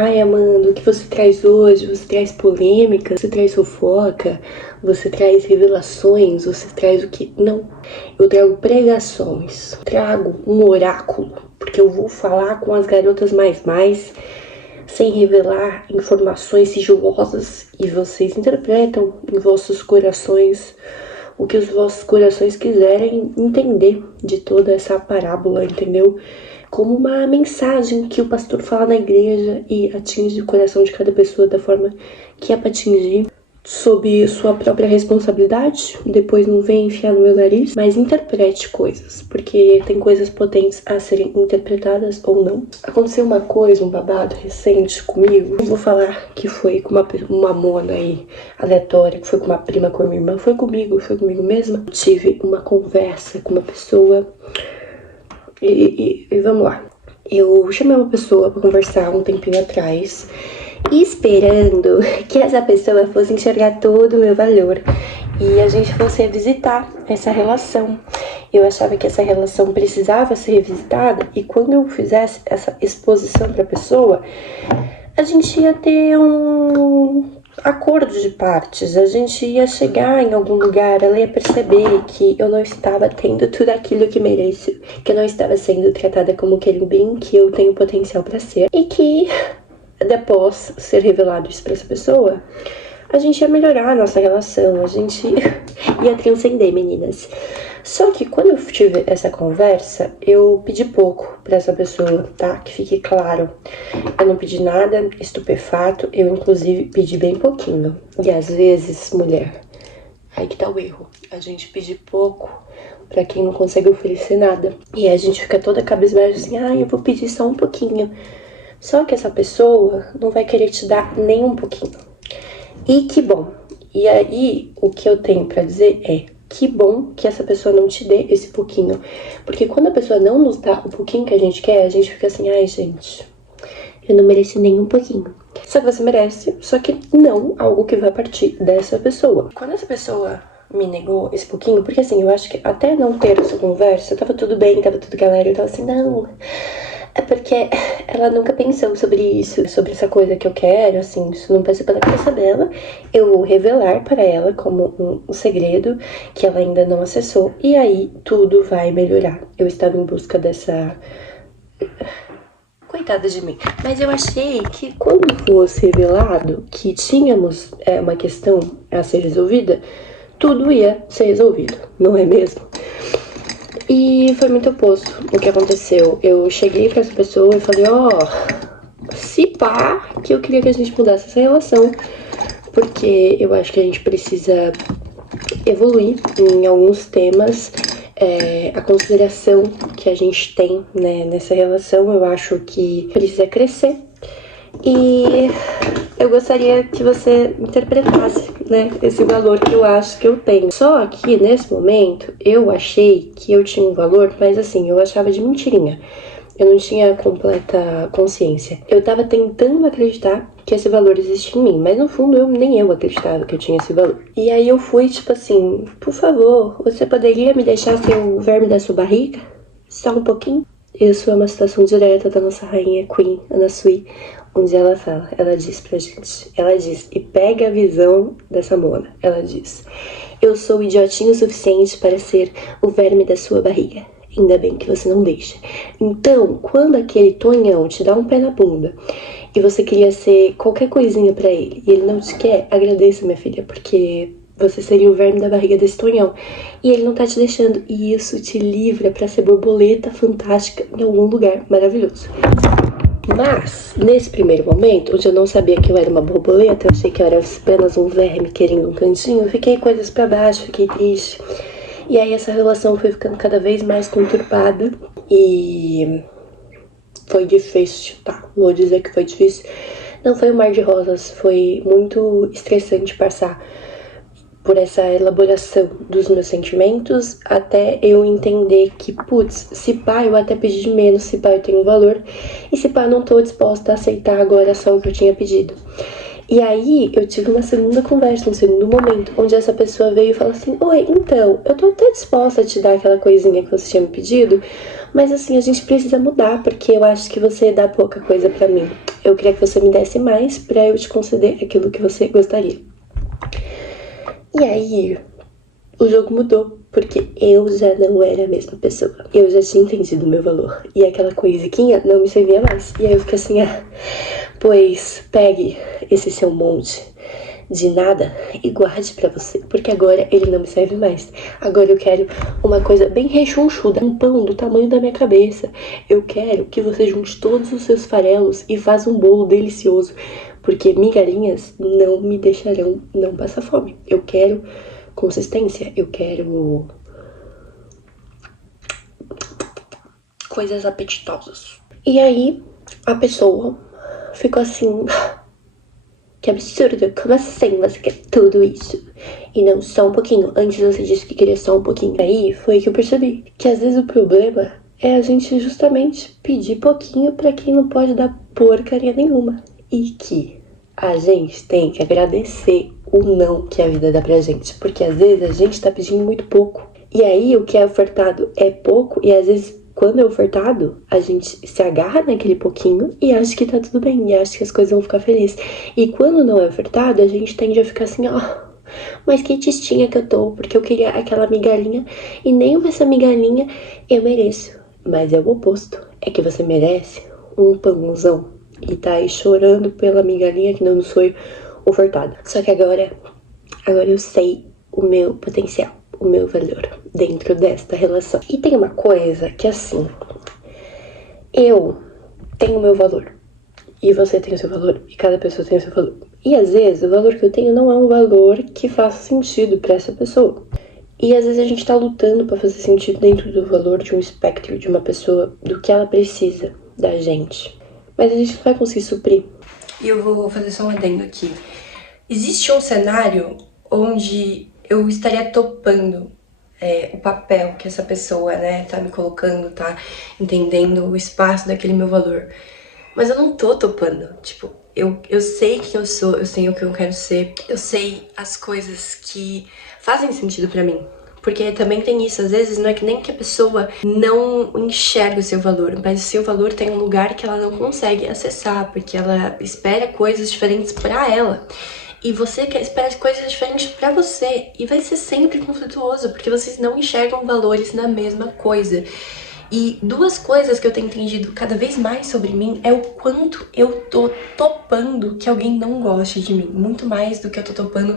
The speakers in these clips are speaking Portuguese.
Ai, Amanda, o que você traz hoje? Você traz polêmica, você traz fofoca, você traz revelações, você traz o que? Não, eu trago pregações, trago um oráculo, porque eu vou falar com as garotas mais, sem revelar informações sigilosas, e vocês interpretam em vossos corações o que os vossos corações quiserem entender de toda essa parábola, entendeu? Como uma mensagem que o pastor fala na igreja e atinge o coração de cada pessoa da forma que é para atingir, sob sua própria responsabilidade. Depois não vem enfiar no meu nariz, mas interprete coisas, porque tem coisas potentes a serem interpretadas ou não. Aconteceu uma coisa, um babado recente comigo. Eu vou falar que foi com uma mona aí aleatória, que foi com uma prima, com a minha irmã, foi comigo mesma. Eu tive uma conversa com uma pessoa e vamos lá. Eu chamei uma pessoa pra conversar um tempinho atrás, esperando que essa pessoa fosse enxergar todo o meu valor e a gente fosse revisitar essa relação. Eu achava que essa relação precisava ser revisitada e quando eu fizesse essa exposição pra pessoa, a gente ia ter um acordo de partes, a gente ia chegar em algum lugar, ela ia perceber que eu não estava tendo tudo aquilo que mereço, que eu não estava sendo tratada como querubim, que eu tenho potencial para ser, e que depois ser revelado isso para essa pessoa, a gente ia melhorar a nossa relação, a gente ia transcender, meninas. Só que quando eu tive essa conversa, eu pedi pouco pra essa pessoa, tá? Que fique claro. Eu não pedi nada estupefato, eu inclusive pedi bem pouquinho. E às vezes, mulher, aí que tá o erro. A gente pede pouco pra quem não consegue oferecer nada. E a gente fica toda cabisbaixa assim, eu vou pedir só um pouquinho. Só que essa pessoa não vai querer te dar nem um pouquinho. E que bom. E aí, o que eu tenho pra dizer é: que bom que essa pessoa não te dê esse pouquinho. Porque quando a pessoa não nos dá o pouquinho que a gente quer, a gente fica assim, ai gente, eu não mereço nem um pouquinho. Só que você merece, só que não algo que vai partir dessa pessoa. Quando essa pessoa me negou esse pouquinho, porque assim, eu acho que até não ter essa conversa, tava tudo bem, tava tudo galera, eu tava assim, não... É porque ela nunca pensou sobre isso, sobre essa coisa que eu quero, assim, isso não passa pela cabeça dela. Eu vou revelar para ela como um segredo que ela ainda não acessou e aí tudo vai melhorar. Eu estava em busca dessa... Coitada de mim. Mas eu achei que quando fosse revelado que tínhamos uma questão a ser resolvida, tudo ia ser resolvido, não é mesmo? E foi muito oposto o que aconteceu. Eu cheguei pra essa pessoa e falei, se pá, que eu queria que a gente mudasse essa relação, porque eu acho que a gente precisa evoluir em alguns temas. A consideração que a gente tem, né, nessa relação, eu acho que precisa crescer. E eu gostaria que você interpretasse, né, esse valor que eu acho que eu tenho. Só que, nesse momento, eu achei que eu tinha um valor, mas assim, eu achava de mentirinha. Eu não tinha completa consciência. Eu tava tentando acreditar que esse valor existia em mim, mas no fundo nem eu acreditava que eu tinha esse valor. E aí eu fui tipo assim, por favor, você poderia me deixar ser o verme da sua barriga? Só um pouquinho? Isso é uma citação direta da nossa rainha Queen, Anna Sui, onde ela fala, ela diz pra gente, ela diz, e pega a visão dessa mona, ela diz, eu sou idiotinho o suficiente para ser o verme da sua barriga, ainda bem que você não deixa. Então, quando aquele Tonhão te dá um pé na bunda e você queria ser qualquer coisinha pra ele e ele não te quer, agradeça, minha filha, porque você seria o verme da barriga desse Tonhão e ele não tá te deixando, e isso te livra pra ser borboleta fantástica em algum lugar maravilhoso. Mas, nesse primeiro momento, onde eu não sabia que eu era uma borboleta, eu achei que eu era apenas um verme querendo um cantinho, eu fiquei coisas pra baixo, fiquei triste. E aí essa relação foi ficando cada vez mais conturbada e foi difícil, tá? Vou dizer que foi difícil. Não foi um mar de rosas, foi muito estressante passar por essa elaboração dos meus sentimentos, até eu entender que, putz, se pá, eu até pedi de menos, se pá, eu tenho valor, e se pá, eu não tô disposta a aceitar agora só o que eu tinha pedido. E aí, eu tive uma segunda conversa, um segundo momento, onde essa pessoa veio e falou assim, oi, então, eu tô até disposta a te dar aquela coisinha que você tinha me pedido, Mas assim, a gente precisa mudar, porque eu acho que você dá pouca coisa pra mim. Eu queria que você me desse mais pra eu te conceder aquilo que você gostaria. E aí, o jogo mudou, porque eu já não era a mesma pessoa. Eu já tinha entendido o meu valor. E aquela coisiquinha não me servia mais. E aí eu fiquei assim, pois pegue esse seu monte de nada e guarde pra você, porque agora ele não me serve mais. Agora eu quero uma coisa bem rechonchuda, um pão do tamanho da minha cabeça. Eu quero que você junte todos os seus farelos e faça um bolo delicioso, porque migalhinhas não me deixarão não passar fome. Eu quero consistência, eu quero coisas apetitosas. E aí a pessoa ficou assim, que absurdo, como assim você quer tudo isso? E não só um pouquinho, antes você disse que queria só um pouquinho. Aí foi que eu percebi que às vezes o problema é a gente justamente pedir pouquinho pra quem não pode dar porcaria nenhuma. E que a gente tem que agradecer o não que a vida dá pra gente, porque às vezes a gente tá pedindo muito pouco. E aí o que é ofertado é pouco, e às vezes quando é ofertado, a gente se agarra naquele pouquinho e acha que tá tudo bem, e acha que as coisas vão ficar felizes. E quando não é ofertado, a gente tende a ficar assim, mas que tistinha que eu tô, porque eu queria aquela migalhinha, e nem essa migalhinha eu mereço. Mas é o oposto, é que você merece um pãozão, e tá aí chorando pela migalhinha que não foi ofertada. Só que agora eu sei o meu potencial, o meu valor dentro desta relação. E tem uma coisa que assim, eu tenho o meu valor e você tem o seu valor e cada pessoa tem o seu valor. E às vezes o valor que eu tenho não é um valor que faça sentido para essa pessoa. E às vezes a gente tá lutando para fazer sentido dentro do valor de um espectro, de uma pessoa, do que ela precisa da gente. Mas a gente não vai conseguir suprir. E eu vou fazer só um adendo aqui. Existe um cenário onde eu estaria topando o papel que essa pessoa, né, tá me colocando, tá entendendo o espaço daquele meu valor. Mas eu não tô topando. Tipo, eu sei quem eu sou, eu sei o que eu quero ser, eu sei as coisas que fazem sentido pra mim. Porque também tem isso, às vezes não é que nem que a pessoa não enxerga o seu valor, mas o seu valor tem um lugar que ela não consegue acessar, porque ela espera coisas diferentes pra ela. E você espera coisas diferentes pra você. E vai ser sempre conflituoso, porque vocês não enxergam valores na mesma coisa. E duas coisas que eu tenho entendido cada vez mais sobre mim é o quanto eu tô topando que alguém não goste de mim. Muito mais do que eu tô topando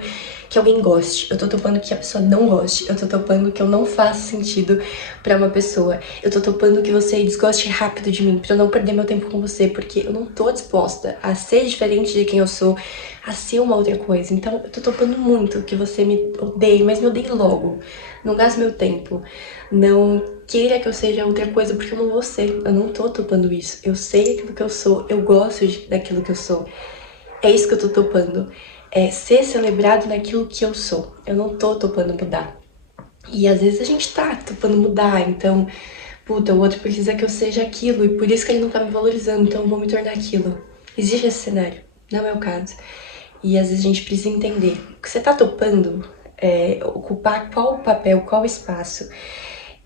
que alguém goste. Eu tô topando que a pessoa não goste. Eu tô topando que eu não faça sentido pra uma pessoa. Eu tô topando que você desgoste rápido de mim, pra eu não perder meu tempo com você, porque eu não tô disposta a ser diferente de quem eu sou, a ser uma outra coisa. Então eu tô topando muito que você me odeie, mas me odeie logo. Não gaste meu tempo. Não queira que eu seja outra coisa, porque eu não vou ser. Eu não tô topando isso. Eu sei aquilo que eu sou. Eu gosto daquilo que eu sou. É isso que eu tô topando. É ser celebrado naquilo que eu sou. Eu não tô topando mudar. E às vezes a gente tá topando mudar. Então, puta, o outro precisa que eu seja aquilo. E por isso que ele não tá me valorizando. Então eu vou me tornar aquilo. Existe esse cenário. Não é o caso. E às vezes a gente precisa entender. O que você tá topando ocupar qual papel, qual espaço,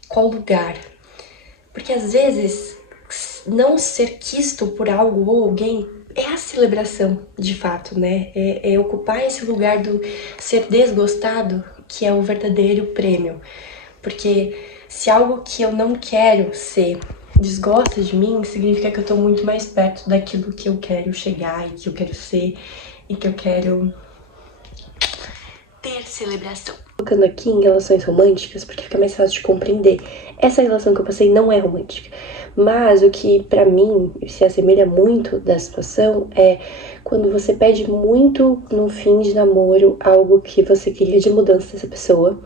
qual lugar. Porque às vezes não ser quisto por algo ou alguém é a celebração, de fato, né? É ocupar esse lugar do ser desgostado, que é o verdadeiro prêmio. Porque se algo que eu não quero ser desgosta de mim, significa que eu tô muito mais perto daquilo que eu quero chegar e que eu quero ser e que eu quero ter celebração. Colocando aqui em relações românticas, porque fica mais fácil de compreender. Essa relação que eu passei não é romântica, mas o que pra mim se assemelha muito da situação é quando você pede muito no fim de namoro algo que você queria de mudança dessa pessoa.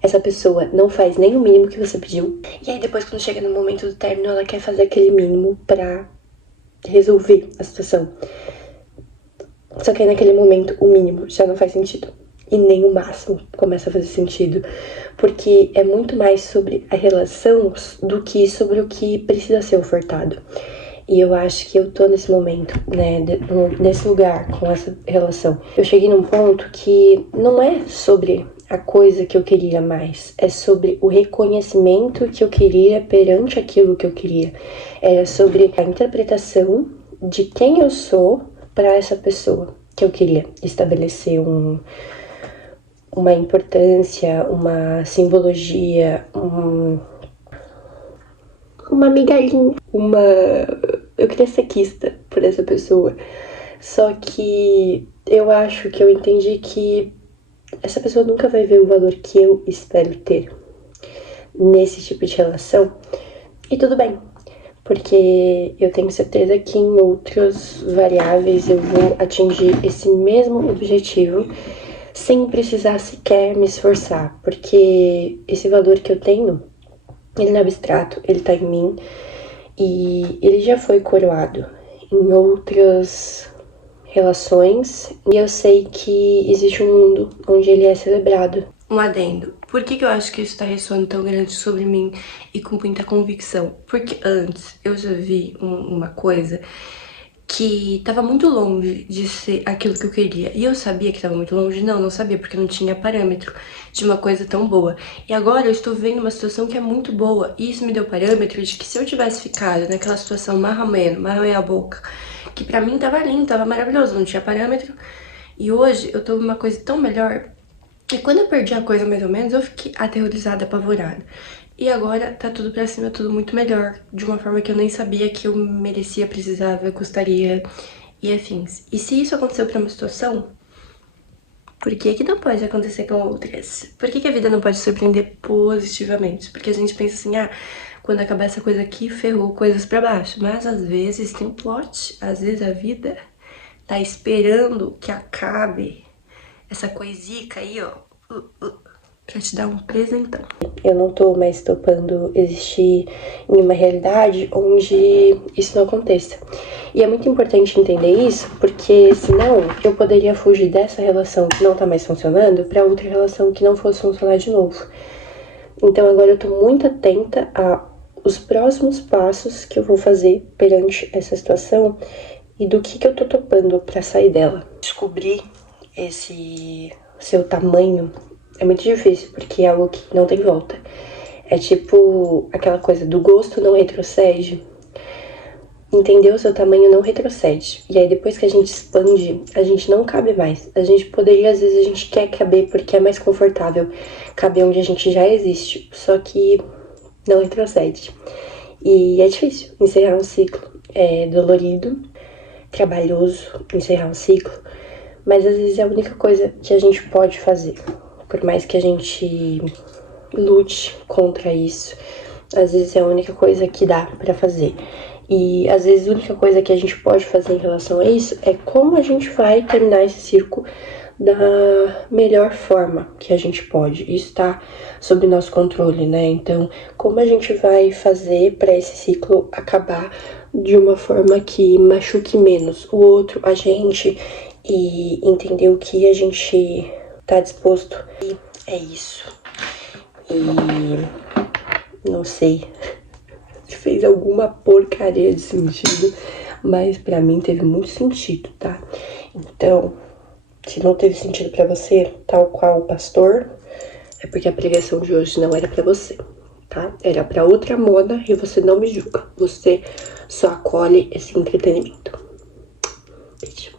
Essa pessoa não faz nem o mínimo que você pediu, e aí depois quando chega no momento do término ela quer fazer aquele mínimo pra resolver a situação. Só que aí naquele momento o mínimo já não faz sentido. E nem o máximo começa a fazer sentido. Porque é muito mais sobre a relação do que sobre o que precisa ser ofertado. E eu acho que eu tô nesse momento, né, nesse lugar com essa relação. Eu cheguei num ponto que não é sobre a coisa que eu queria mais, é sobre o reconhecimento que eu queria perante aquilo que eu queria, é sobre a interpretação de quem eu sou para essa pessoa que eu queria estabelecer uma importância, uma simbologia, uma migalhinha, eu queria ser quista por essa pessoa. Só que eu acho que eu entendi que essa pessoa nunca vai ver o valor que eu espero ter nesse tipo de relação. E tudo bem, porque eu tenho certeza que em outras variáveis eu vou atingir esse mesmo objetivo sem precisar sequer me esforçar, porque esse valor que eu tenho, ele não é abstrato, ele tá em mim e ele já foi coroado em outras relações e eu sei que existe um mundo onde ele é celebrado. Um adendo. Por que eu acho que isso tá ressoando tão grande sobre mim e com muita convicção? Porque antes eu já vi uma coisa que tava muito longe de ser aquilo que eu queria. E eu sabia que tava muito longe? Não sabia, porque não tinha parâmetro de uma coisa tão boa. E agora eu estou vendo uma situação que é muito boa. E isso me deu parâmetro de que se eu tivesse ficado naquela situação marramento a boca, que pra mim tava lindo, tava maravilhoso, não tinha parâmetro. E hoje eu tô numa coisa tão melhor. E quando eu perdi a coisa mais ou menos, eu fiquei aterrorizada, apavorada. E agora tá tudo pra cima, tudo muito melhor. De uma forma que eu nem sabia que eu merecia, precisava, gostaria e afins. E se isso aconteceu pra uma situação, por que não pode acontecer com outras? Por que a vida não pode surpreender positivamente? Porque a gente pensa assim, quando acabar essa coisa aqui, ferrou coisas pra baixo. Mas às vezes tem um plot, às vezes a vida tá esperando que acabe essa coisica aí, ó, pra te dar um presentão. Eu não tô mais topando existir em uma realidade onde isso não aconteça. E é muito importante entender isso, porque senão eu poderia fugir dessa relação que não tá mais funcionando pra outra relação que não fosse funcionar de novo. Então agora eu tô muito atenta aos próximos passos que eu vou fazer perante essa situação e do que eu tô topando pra sair dela. Descobrir esse seu tamanho é muito difícil, porque é algo que não tem volta. É tipo aquela coisa do gosto não retrocede. Entender o seu tamanho não retrocede. E aí depois que a gente expande, a gente não cabe mais. A gente poderia, às vezes a gente quer caber porque é mais confortável caber onde a gente já existe. Só que não retrocede. E é difícil encerrar um ciclo. É dolorido, trabalhoso encerrar um ciclo. Mas às vezes é a única coisa que a gente pode fazer. Por mais que a gente lute contra isso, às vezes é a única coisa que dá pra fazer. E às vezes a única coisa que a gente pode fazer em relação a isso é como a gente vai terminar esse ciclo da melhor forma que a gente pode. Isso tá sob nosso controle, né? Então, como a gente vai fazer para esse ciclo acabar de uma forma que machuque menos o outro, a gente, e entender o que a gente tá disposto. E é isso. E não sei se fez alguma porcaria de sentido, mas pra mim teve muito sentido, tá? Então, se não teve sentido pra você, tal qual o pastor, é porque a pregação de hoje não era pra você, tá? Era pra outra moda e você não me julga. Você só acolhe esse entretenimento. Beijo.